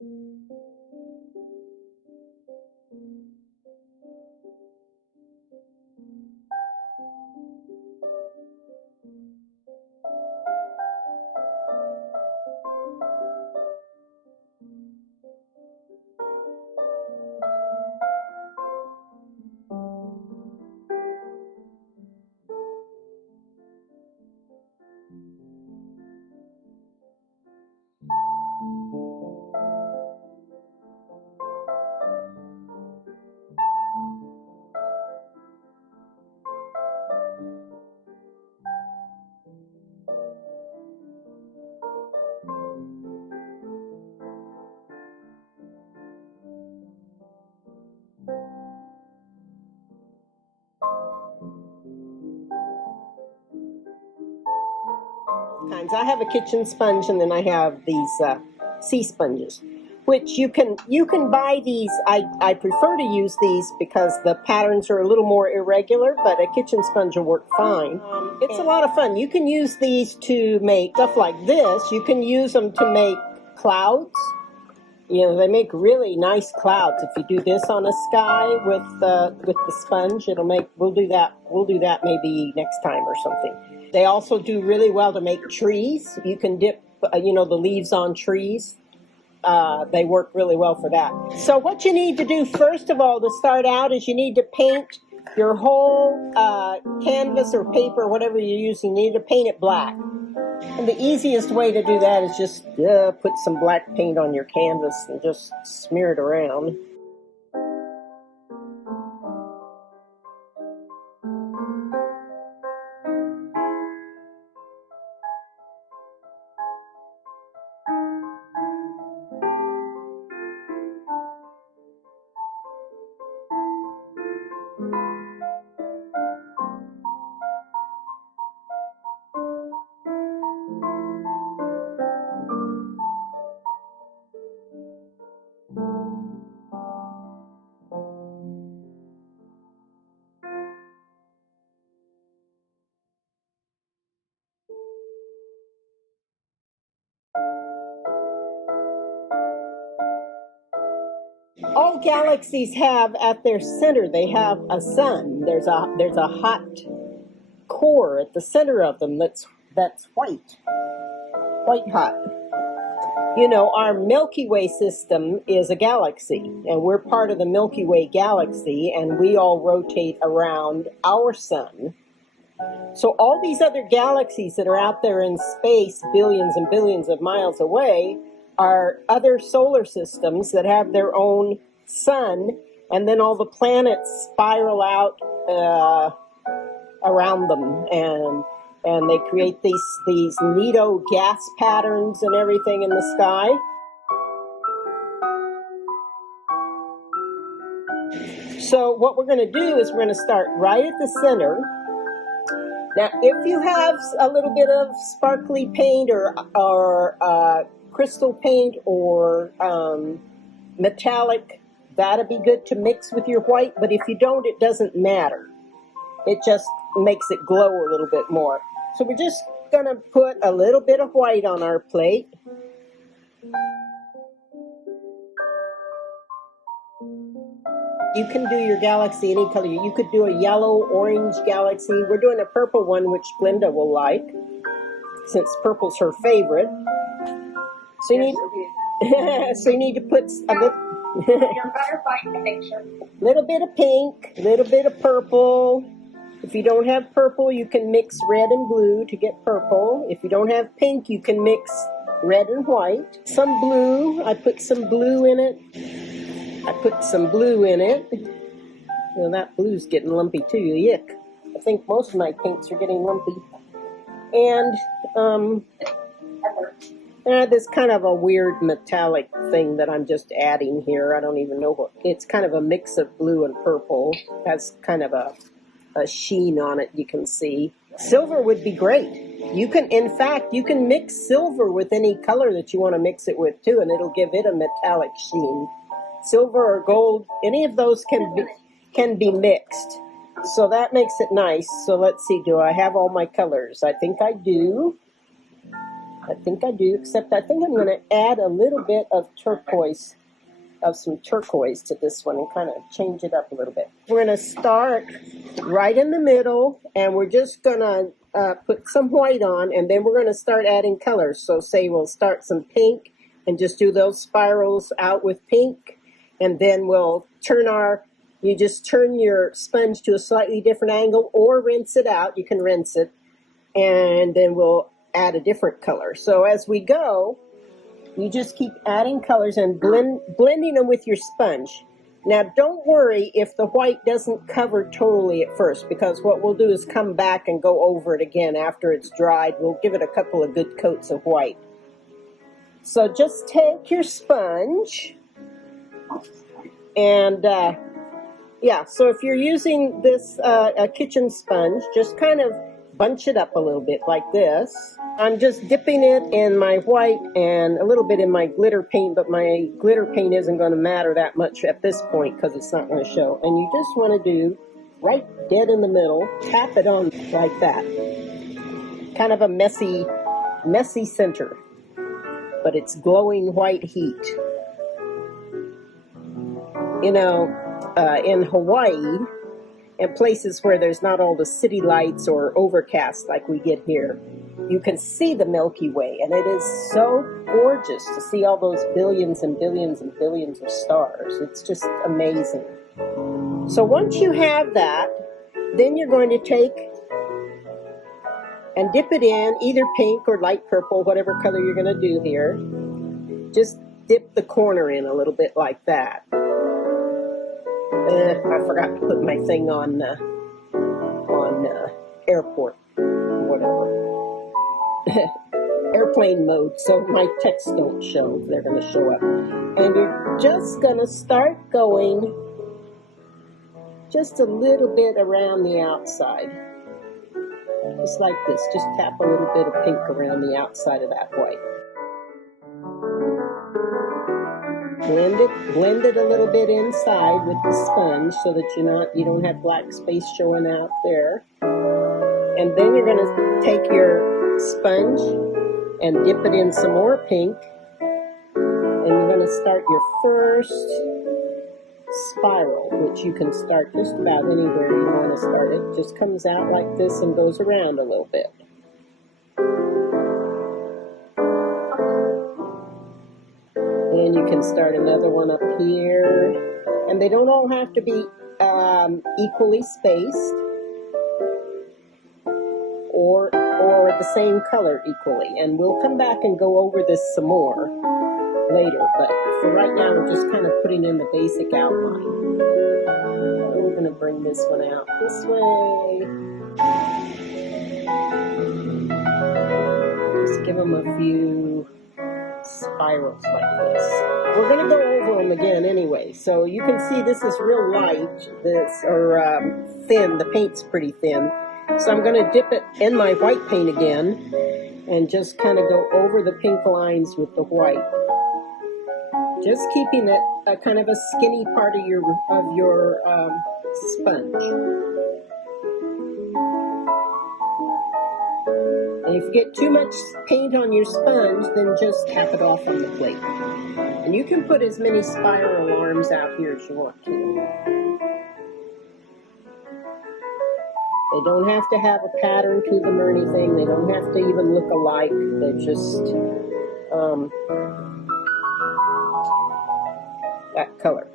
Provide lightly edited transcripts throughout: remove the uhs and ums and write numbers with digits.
Kinds. I have a kitchen sponge, and then I have these sea sponges, which you can buy these. I prefer to use these because the patterns are a little more irregular, but a kitchen sponge will work fine. It's a lot of fun. You can use these to make stuff like this. You can use them to make clouds. You know, they make really nice clouds. If you do this on a sky with the sponge, it'll make. We'll do that maybe next time or something. They also do really well to make trees. You can dip, the leaves on trees. They work really well for that. So what you need to do first of all to start out is you need to paint your whole canvas or paper, whatever you're using. You need to paint it black. And the easiest way to do that is just put some black paint on your canvas and just smear it around. All galaxies have at their center, they have a sun. There's a hot core at the center of them that's white hot. You know, our Milky Way system is a galaxy, and we're part of the Milky Way galaxy, and we all rotate around our sun. So all these other galaxies that are out there in space, billions and billions of miles away, are other solar systems that have their own sun, and then all the planets spiral out around them, and they create these neato gas patterns and everything in the sky. So what we're going to do is we're going to start right at the center. Now, if you have a little bit of sparkly paint or crystal paint or metallic, that'd be good to mix with your white, but if you don't, it doesn't matter. It just makes it glow a little bit more. So we're just going to put a little bit of white on our plate. You can do your galaxy any color. You could do a yellow, orange galaxy. We're doing a purple one, which Glenda will like, since purple's her favorite. So you need to put a little bit of pink, a little bit of purple. If you don't have purple, you can mix red and blue to get purple. If you don't have pink, you can mix red and white. Some blue. I put some blue in it. Well, that blue's getting lumpy too. Yuck. I think most of my paints are getting lumpy. And there's kind of a weird metallic thing that I'm just adding here. I don't even know what. It's kind of a mix of blue and purple. It has kind of a sheen on it, you can see. Silver would be great. In fact, you can mix silver with any color that you want to mix it with too, and it'll give it a metallic sheen. Silver or gold, any of those can be mixed. So that makes it nice. So let's see, do I have all my colors? I think I do. I think I do, except I think I'm going to add a little bit of turquoise, of some turquoise to this one and kind of change it up a little bit. We're going to start right in the middle, and we're just going to put some white on, and then we're going to start adding colors. So say we'll start some pink and just do those spirals out with pink, and then we'll turn you just turn your sponge to a slightly different angle or rinse it out. You can rinse it, and then we'll add a different color. So as we go, you just keep adding colors and blending them with your sponge. Now, don't worry if the white doesn't cover totally at first, because what we'll do is come back and go over it again after it's dried. We'll give it a couple of good coats of white. So just take your sponge and, yeah, so if you're using this a kitchen sponge, just kind of bunch it up a little bit like this. I'm just dipping it in my white and a little bit in my glitter paint, but my glitter paint isn't going to matter that much at this point because it's not going to show. And you just want to do right dead in the middle, tap it on like that. Kind of a messy center, but it's glowing white heat. You know, in Hawaii, and places where there's not all the city lights or overcast like we get here, you can see the Milky Way, and it is so gorgeous to see all those billions and billions and billions of stars. It's just amazing. So once you have that, then you're going to take and dip it in either pink or light purple, whatever color you're going to do here. Just dip the corner in a little bit like that. I forgot to put my thing on airport, whatever, airplane mode, so my text don't show. They're going to show up. And you're just going to start going just a little bit around the outside. Just like this. Just tap a little bit of pink around the outside of that white. Blend it a little bit inside with the sponge so that you don't have black space showing out there. And then you're going to take your sponge and dip it in some more pink. And you're going to start your first spiral, which you can start just about anywhere you want to start it. Just comes out like this and goes around a little bit. And you can start another one up here. And they don't all have to be equally spaced or the same color equally. And we'll come back and go over this some more later. But for right now, we're just kind of putting in the basic outline. We're going to bring this one out this way. Just give them a few spirals like this. We're going to go over them again anyway. So you can see this is real light, thin. The paint's pretty thin. So I'm going to dip it in my white paint again and just kind of go over the pink lines with the white. Just keeping it a kind of a skinny part of your sponge. And if you get too much paint on your sponge, then just tap it off on the plate. And you can put as many spiral arms out here as you want to. They don't have to have a pattern to them or anything. They don't have to even look alike. They're just that color.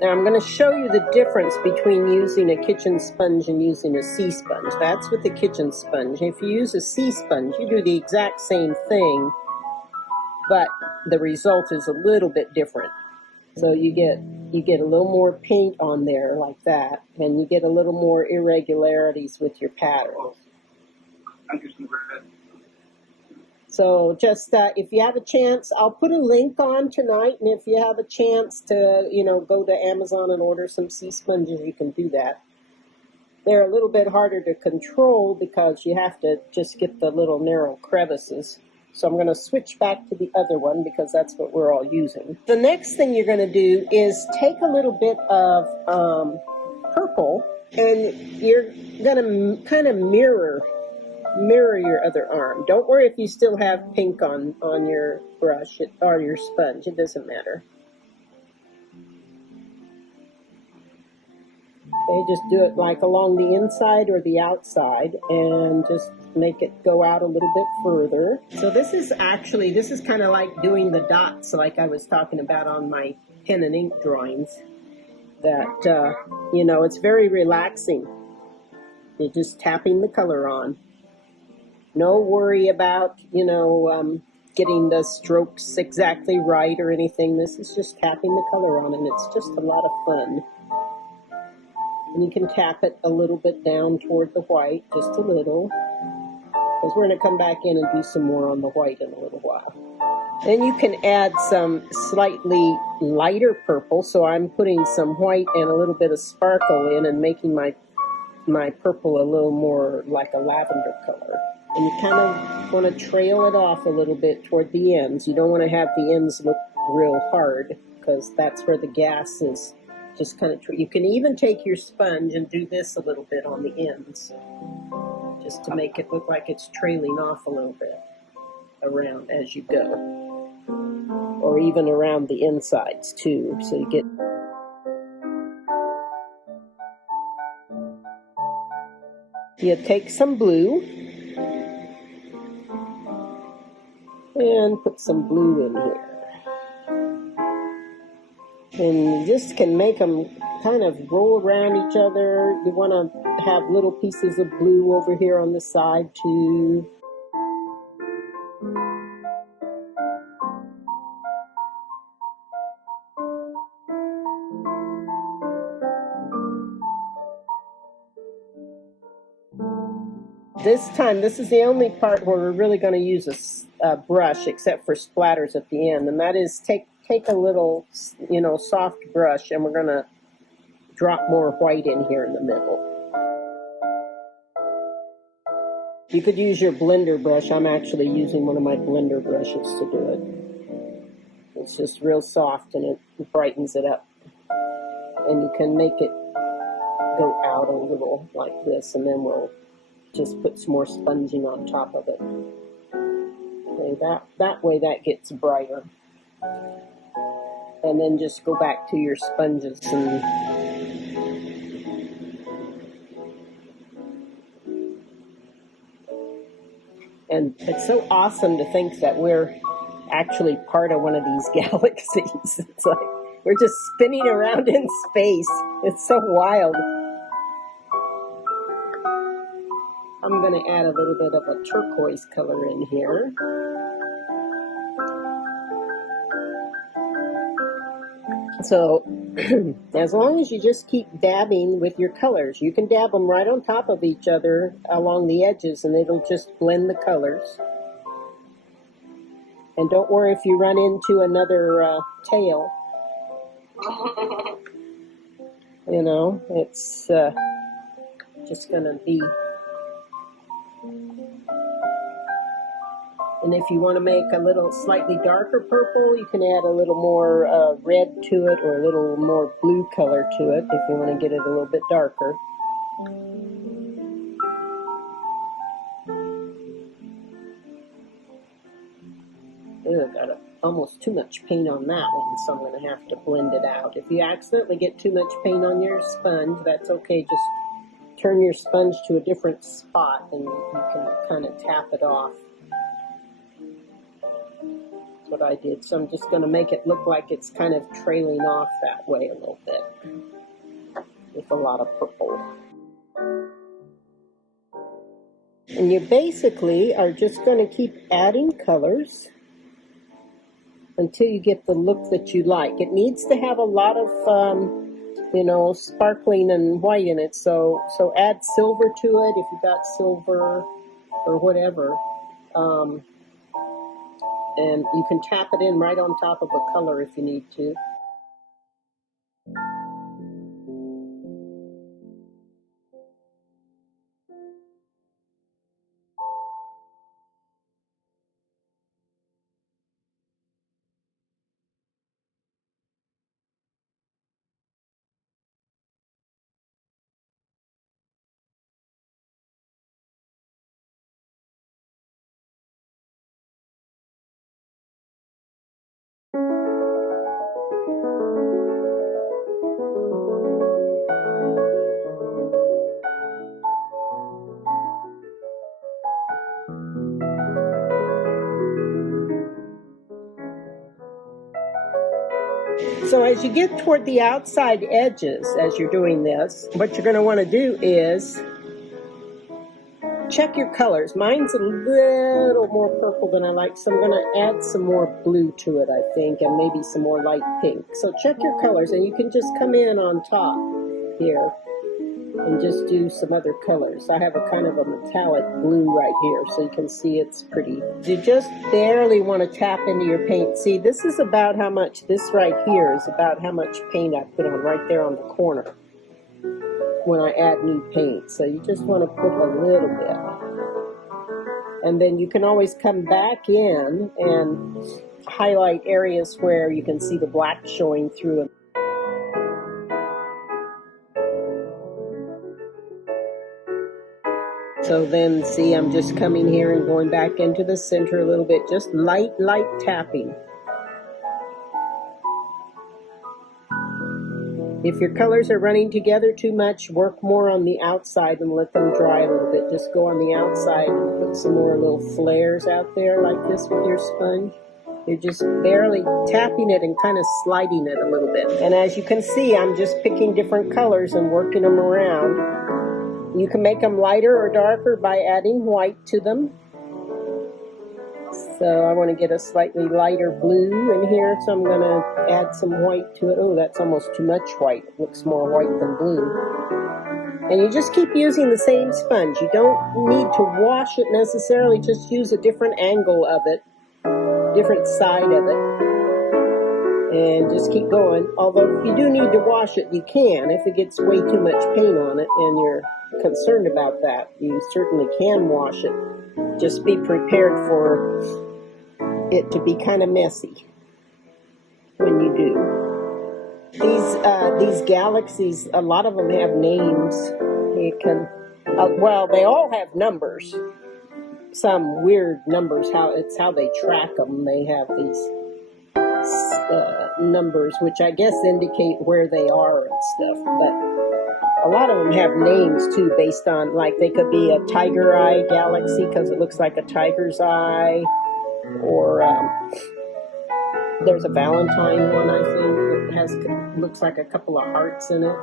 Now I'm going to show you the difference between using a kitchen sponge and using a sea sponge. That's with the kitchen sponge. If you use a sea sponge, you do the exact same thing, but the result is a little bit different. So you get a little more paint on there like that, and you get a little more irregularities with your pattern. So just if you have a chance, I'll put a link on tonight, and if you have a chance to, go to Amazon and order some sea sponges, you can do that. They're a little bit harder to control because you have to just get the little narrow crevices. So I'm going to switch back to the other one because that's what we're all using. The next thing you're going to do is take a little bit of purple, and you're going to kind of mirror mirror your other arm. Don't worry if you still have pink on your brush or your sponge. It doesn't matter. Okay, just do it like along the inside or the outside and just make it go out a little bit further. So this is kind of like doing the dots like I was talking about on my pen and ink drawings. That, you know, it's very relaxing. You're just tapping the color on. No worry about, you know, getting the strokes exactly right or anything. This is just tapping the color on, and it's just a lot of fun. And you can tap it a little bit down toward the white, just a little, because we're going to come back in and do some more on the white in a little while. Then you can add some slightly lighter purple, so I'm putting some white and a little bit of sparkle in and making my purple a little more like a lavender color. And you kind of want to trail it off a little bit toward the ends. You don't want to have the ends look real hard, because that's where the gas is. Just kind of, you can even take your sponge and do this a little bit on the ends, just to make it look like it's trailing off a little bit around as you go, or even around the insides too, so you get. You take some blue and put some blue in here. And you just can make them kind of roll around each other. You want to have little pieces of blue over here on the side too. This time, this is the only part where we're really going to use a brush, except for splatters at the end, and that is take a little, you know, soft brush, and we're going to drop more white in here in the middle. You could use your blender brush. I'm actually using one of my blender brushes to do it. It's just real soft, and it brightens it up. And you can make it go out a little like this, and then we'll just put some more sponging on top of it. Okay, that way that gets brighter. And then just go back to your sponges and it's so awesome to think that we're actually part of one of these galaxies. It's like we're just spinning around in space. It's so wild. I'm going to add a little bit of a turquoise color in here. So as long as you just keep dabbing with your colors, you can dab them right on top of each other along the edges, and it'll just blend the colors. And don't worry if you run into another tail. You know, it's just going to be. And if you want to make a little slightly darker purple, you can add a little more red to it, or a little more blue color to it if you want to get it a little bit darker. Ooh, I got almost too much paint on that one, so I'm going to have to blend it out. If you accidentally get too much paint on your sponge, that's okay. Just turn your sponge to a different spot, and you can kind of tap it off. What I did. So I'm just going to make it look like it's kind of trailing off that way a little bit with a lot of purple. And you basically are just going to keep adding colors until you get the look that you like. It needs to have a lot of, you know, sparkling and white in it. So add silver to it if you've got silver or whatever. And you can tap it in right on top of a color if you need to. So as you get toward the outside edges, as you're doing this, what you're going to want to do is check your colors. Mine's a little more purple than I like, so I'm going to add some more blue to it, I think, and maybe some more light pink. So check your colors, and you can just come in on top here and just do some other colors. I have a kind of a metallic blue right here, so you can see it's pretty. You just barely want to tap into your paint. See, this is about how much, this right here is about how much paint I put on right there on the corner when I add new paint. So you just want to put a little bit. And then you can always come back in and highlight areas where you can see the black showing through it. So then, see, I'm just coming here and going back into the center a little bit, just light tapping. If your colors are running together too much, work more on the outside and let them dry a little bit. Just go on the outside and put some more little flares out there like this with your sponge. You're just barely tapping it and kind of sliding it a little bit. And as you can see, I'm just picking different colors and working them around. You can make them lighter or darker by adding white to them. So I want to get a slightly lighter blue in here, so I'm going to add some white to it. Oh, that's almost too much white. It looks more white than blue. And you just keep using the same sponge. You don't need to wash it necessarily, just use a different angle of it, different side of it. And just keep going. Although if you do need to wash it, you can. If it gets way too much paint on it and you're concerned about that, you certainly can wash it. Just be prepared for it to be kind of messy when you do. These galaxies, a lot of them have names. You can, well, they all have numbers. Some weird numbers. It's how they track them. They have these numbers, which I guess indicate where they are and stuff. But a lot of them have names too, based on, like, they could be a tiger eye galaxy because it looks like a tiger's eye, or there's a Valentine one, I think, that looks like a couple of hearts in it.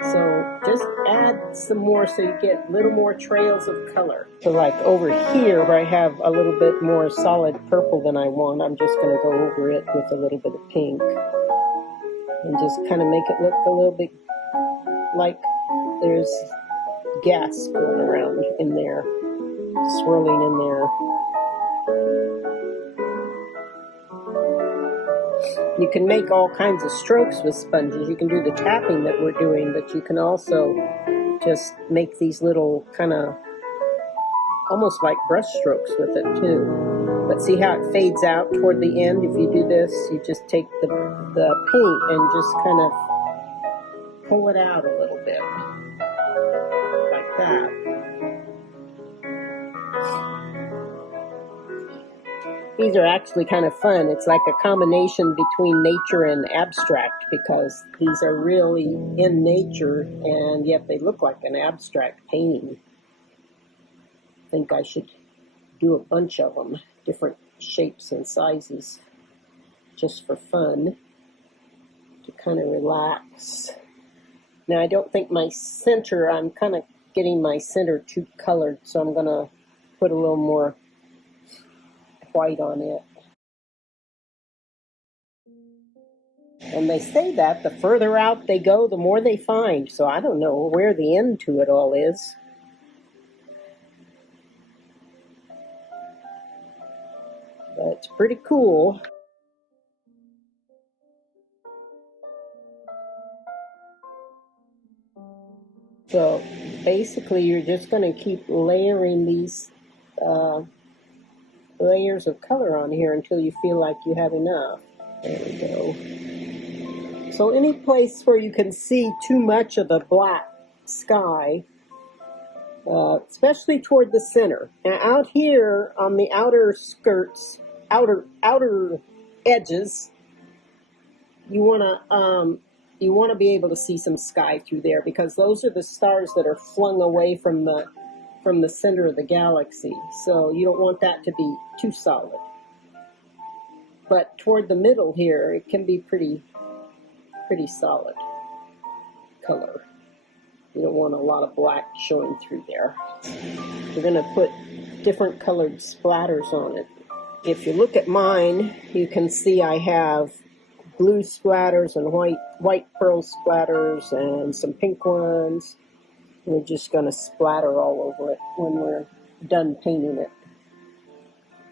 So just add some more so you get a little more trails of color. So like over here where I have a little bit more solid purple than I want, I'm just going to go over it with a little bit of pink. And just kind of make it look a little bit like there's gas going around in there, swirling in there. You can make all kinds of strokes with sponges. You can do the tapping that we're doing, but you can also just make these little kind of almost like brush strokes with it too. But see how it fades out toward the end? If you do this, you just take the paint and just kind of pull it out a little bit, like that. These are actually kind of fun. It's like a combination between nature and abstract, because these are really in nature, and yet they look like an abstract painting. I think I should do a bunch of them, different shapes and sizes, just for fun, to kind of relax. Now, I don't think my center, I'm kind of getting my center too colored, so I'm going to put a little more white on it. And they say that the further out they go, the more they find. So I don't know where the end to it all is. But it's pretty cool. So basically you're just going to keep layering these layers of color on here until you feel like you have enough. There we go. So any place where you can see too much of the black sky, especially toward the center. Now out here on the outer skirts, outer edges, you want to be able to see some sky through there, because those are the stars that are flung away from the center of the galaxy. So you don't want that to be too solid. but toward the middle here, it can be pretty solid color. You don't want a lot of black showing through there. We're going to put different colored splatters on it. If you look at mine, you can see I have blue splatters and white pearl splatters and some pink ones. We're just going to splatter all over it when we're done painting it.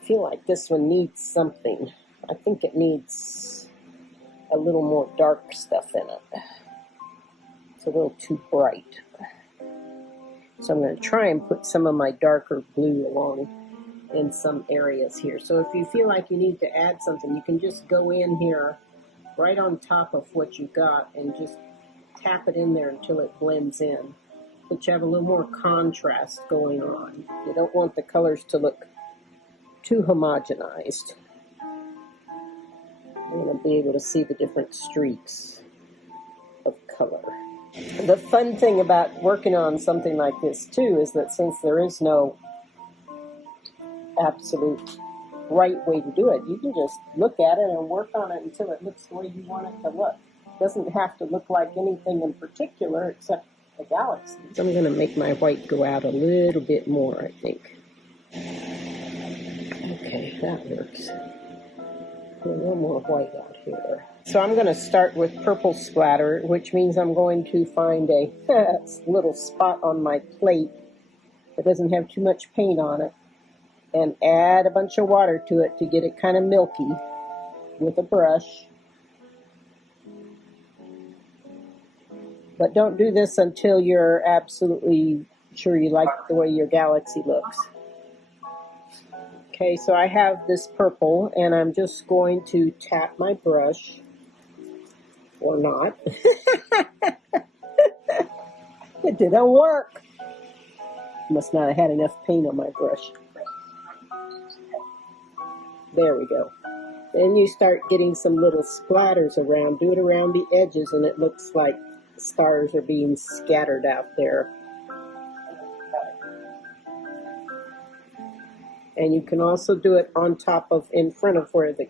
I feel like this one needs something. I think it needs a little more dark stuff in it. It's a little too bright. So I'm going to try and put some of my darker blue along in some areas here. So if you feel like you need to add something, you can just go in here right on top of what you got and just tap it in there until it blends in. But you have a little more contrast going on. You don't want the colors to look too homogenized. You're going to be able to see the different streaks of color. The fun thing about working on something like this too is that since there is no absolute right way to do it, you can just look at it and work on it until it looks the way you want it to look. It doesn't have to look like anything in particular except a galaxy. So I'm going to make my white go out a little bit more, I think. Okay, that works. A little more white out here. So I'm going to start with purple splatter, which means I'm going to find a little spot on my plate that doesn't have too much paint on it and add a bunch of water to it to get it kind of milky with a brush. But don't do this until you're absolutely sure you like the way your galaxy looks. Okay, so I have this purple, and I'm just going to tap my brush, or not. It didn't work. Must not have had enough paint on my brush. There we go. Then you start getting some little splatters around. Do it around the edges, and it looks like stars are being scattered out there. And you can also do it on top of, in front of where the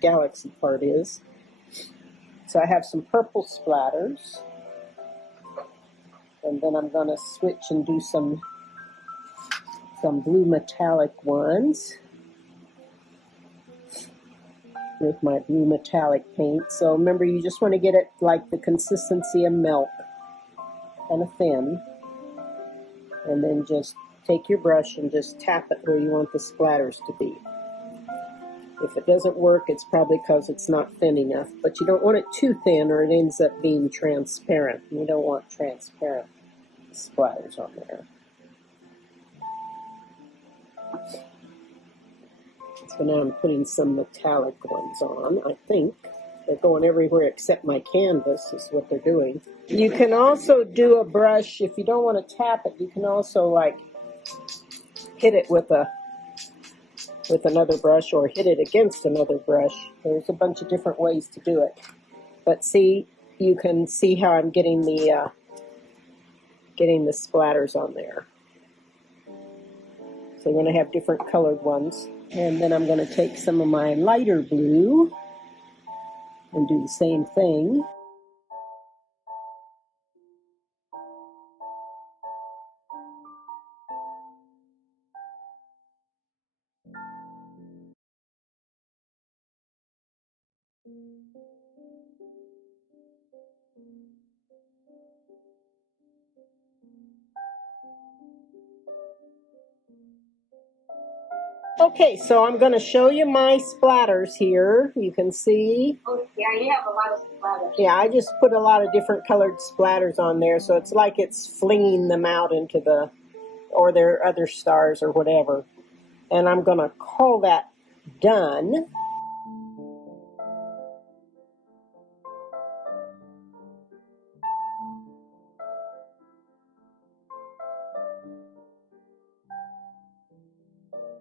galaxy part is. So I have some purple splatters. And then I'm going to switch and do some blue metallic ones with my blue metallic paint. So remember, you just want to get it like the consistency of milk, kind of thin. And then just take your brush and just tap it where you want the splatters to be. If it doesn't work, it's probably because it's not thin enough. But you don't want it too thin or it ends up being transparent. You don't want transparent splatters on there. So now I'm putting some metallic ones on, I think. They're going everywhere except my canvas is what they're doing. You can also do a brush, if you don't want to tap it, you can also like hit it with another brush or hit it against another brush. There's a bunch of different ways to do it. But see, you can see how I'm getting the splatters on there. So I'm going to have different colored ones. And then I'm going to take some of my lighter blue and do the same thing. Okay, so I'm going to show you my splatters here. You can see. Oh, yeah, you have a lot of splatters. Yeah, I just put a lot of different colored splatters on there, so it's like it's flinging them out into the, or their other stars or whatever. And I'm going to call that done.